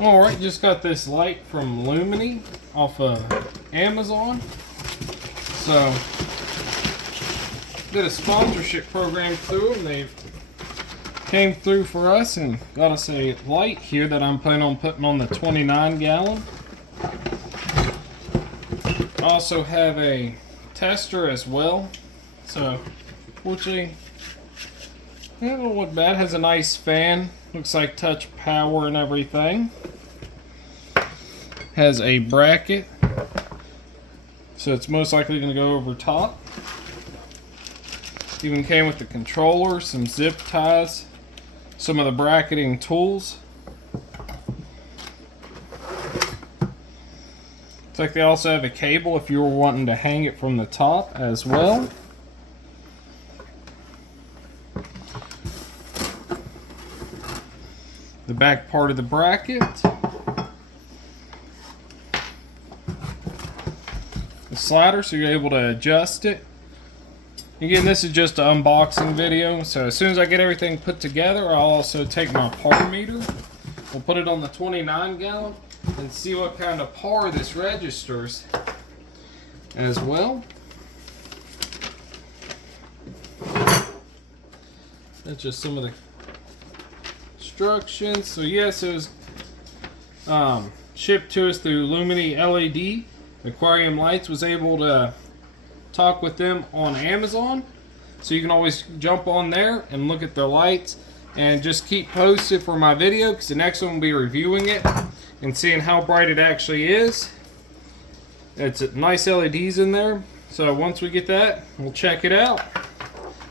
Alright, just got this light from Lumini off of Amazon. So, did a sponsorship program through them. They came through for us and got us a light here that I'm planning on putting on the 29 gallon. I also have a tester as well. So, fortunately, it don't look bad. Has a nice fan. Looks like touch power and everything. Has a bracket. So it's most likely going to go over top. Even came with the controller, some zip ties, some of the bracketing tools. Looks like they also have a cable if you were wanting to hang it from the top as well. The back part of the bracket. The slider, so you're able to adjust it. Again, this is just an unboxing video, so as soon as I get everything put together, I'll also take my par meter. We'll put it on the 29 gallon and see what kind of par this registers as well. That's just some of the instructions. So yes, it was shipped to us through Lumini LED. Aquarium Lights was able to talk with them on Amazon, so you can always jump on there and look at their lights and just keep posted for my video, because the next one will be reviewing it and seeing how bright it actually is. It's nice LEDs in there, so once we get that, we'll check it out.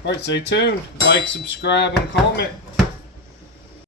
Alright, stay tuned, like, subscribe, and comment.